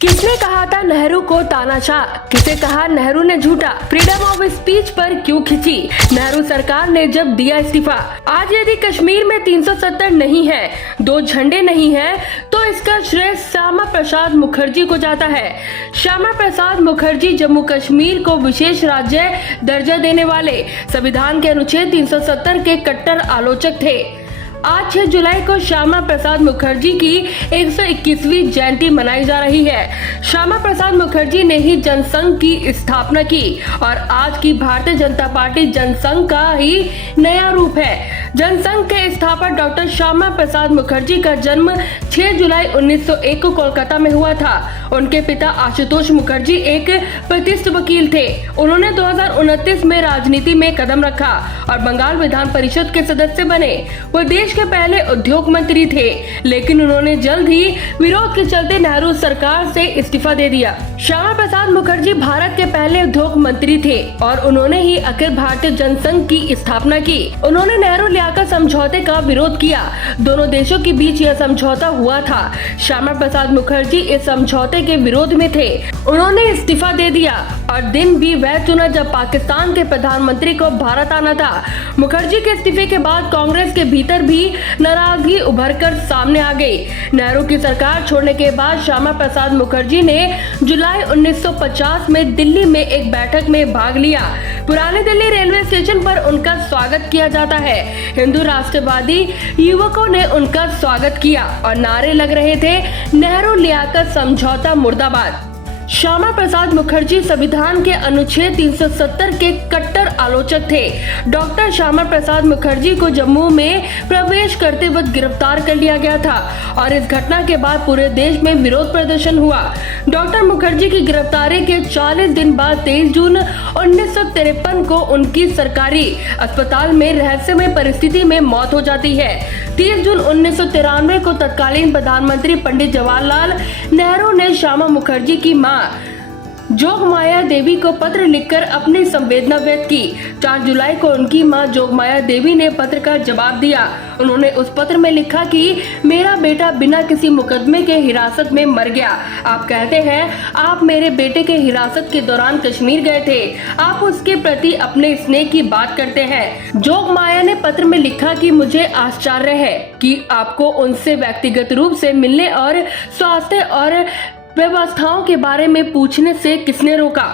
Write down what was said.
किसने कहा था नेहरू को तानाशाह? किसे कहा नेहरू ने झूठा? फ्रीडम ऑफ स्पीच पर क्यों खिंची नेहरू सरकार ने जब दिया इस्तीफा? आज यदि कश्मीर में 370 नहीं है, 2 झंडे नहीं है, तो इसका श्रेय श्यामा प्रसाद मुखर्जी को जाता है। श्यामा प्रसाद मुखर्जी जम्मू कश्मीर को विशेष राज्य दर्जा देने वाले संविधान के अनुच्छेद 370 के कट्टर आलोचक थे। आज 6 जुलाई को श्यामा प्रसाद मुखर्जी की 121वीं जयंती मनाई जा रही है। श्यामा प्रसाद मुखर्जी ने ही जनसंघ की स्थापना की और आज की भारतीय जनता पार्टी जनसंघ का ही नया रूप है। जनसंघ के स्थापक डॉक्टर श्यामा प्रसाद मुखर्जी का जन्म 6 जुलाई 1901 को कोलकाता में हुआ था। उनके पिता आशुतोष मुखर्जी एक प्रतिष्ठित वकील थे। उन्होंने 2029 में राजनीति में कदम रखा और बंगाल विधान परिषद के सदस्य बने। वो देश के पहले उद्योग मंत्री थे, लेकिन उन्होंने जल्द ही विरोध के चलते नेहरू सरकार से इस्तीफा दे दिया। श्यामा प्रसाद मुखर्जी भारत के पहले उद्योग मंत्री थे और उन्होंने ही अखिल भारतीय जनसंघ की स्थापना की। उन्होंने नेहरू लियाकत समझौते का विरोध किया। दोनों देशों के बीच यह समझौता हुआ था। श्यामा प्रसाद मुखर्जी इस समझौते के विरोध में थे। उन्होंने इस्तीफा दे दिया और दिन भी वह चुना जब पाकिस्तान के प्रधानमंत्री को भारत आना था। मुखर्जी के इस्तीफे के बाद कांग्रेस के भीतर भी नाराजगी उभरकर सामने आ गई। नेहरू की सरकार छोड़ने के बाद श्यामा प्रसाद मुखर्जी ने जुलाई 1950 में दिल्ली में एक बैठक में भाग लिया। पुरानी दिल्ली रेलवे स्टेशन पर उनका स्वागत किया जाता है। हिंदू राष्ट्रवादी युवकों ने उनका स्वागत किया और नारे लग रहे थे, नेहरू लियाकत समझौता मुर्दाबाद। श्यामा प्रसाद मुखर्जी संविधान के अनुच्छेद 370 के कट्टर आलोचक थे। डॉक्टर श्यामा प्रसाद मुखर्जी को जम्मू में प्रवेश करते वक्त गिरफ्तार कर लिया गया था और इस घटना के बाद पूरे देश में विरोध प्रदर्शन हुआ। डॉक्टर मुखर्जी की गिरफ्तारी के 40 दिन बाद 23 जून 1953 को उनकी सरकारी अस्पताल में रहस्यमय परिस्थिति में मौत हो जाती है। 30 जून 1993 को तत्कालीन प्रधानमंत्री पंडित जवाहरलाल नेहरू ने श्यामा मुखर्जी की मां जोगमाया देवी को पत्र लिखकर अपनी संवेदना व्यक्त की। 4 जुलाई को उनकी मां जोगमाया देवी ने पत्र का जवाब दिया। उन्होंने उस पत्र में लिखा कि मेरा बेटा बिना किसी मुकदमे के हिरासत में मर गया। आप कहते हैं आप मेरे बेटे के हिरासत के दौरान कश्मीर गए थे। आप उसके प्रति अपने स्नेह की बात करते हैं। जोगमाया ने पत्र में लिखा कि मुझे आश्चर्य है कि आपको उनसे व्यक्तिगत रूप से मिलने और स्वास्थ्य और व्यवस्थाओं के बारे में पूछने से किसने रोका।